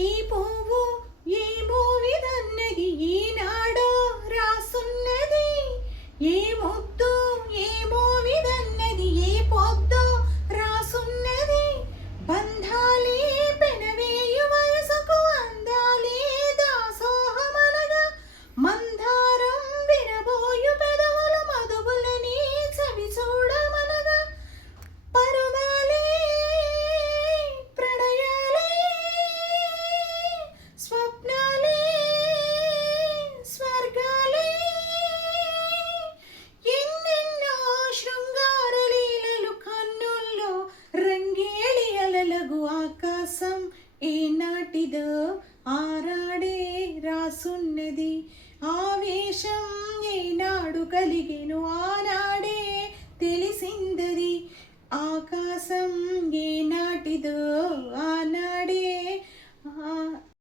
ఏ పువ్వు ఏ మూవిదన్నది ఈనాడో రాసున్నది. ఏ ముద్దు ఏ మూవిదన్నది ఏ పొద్దో రాసున్నది. బంధాలే పెనవేయు వయసుకు అందాలే దాసోహమనగా. మందారం విరబోయు పెదవుల మధువులని చవి చూడమనగా. పరువాలే ప్రణయాలే స్వప్నాలే స్వర్గాలే. ఎన్నెన్నో శృంగార లీలలు కన్నుల్లో రంగేళి అలలగు ఆకాశం ఏనాటిదో ఆరాడే రాసున్నది. ఆవేశం ఏనాడు కలిగెను ఆనాడే తెలిసిందది. ఆకాశం ఏనాటిదో ఆనాడే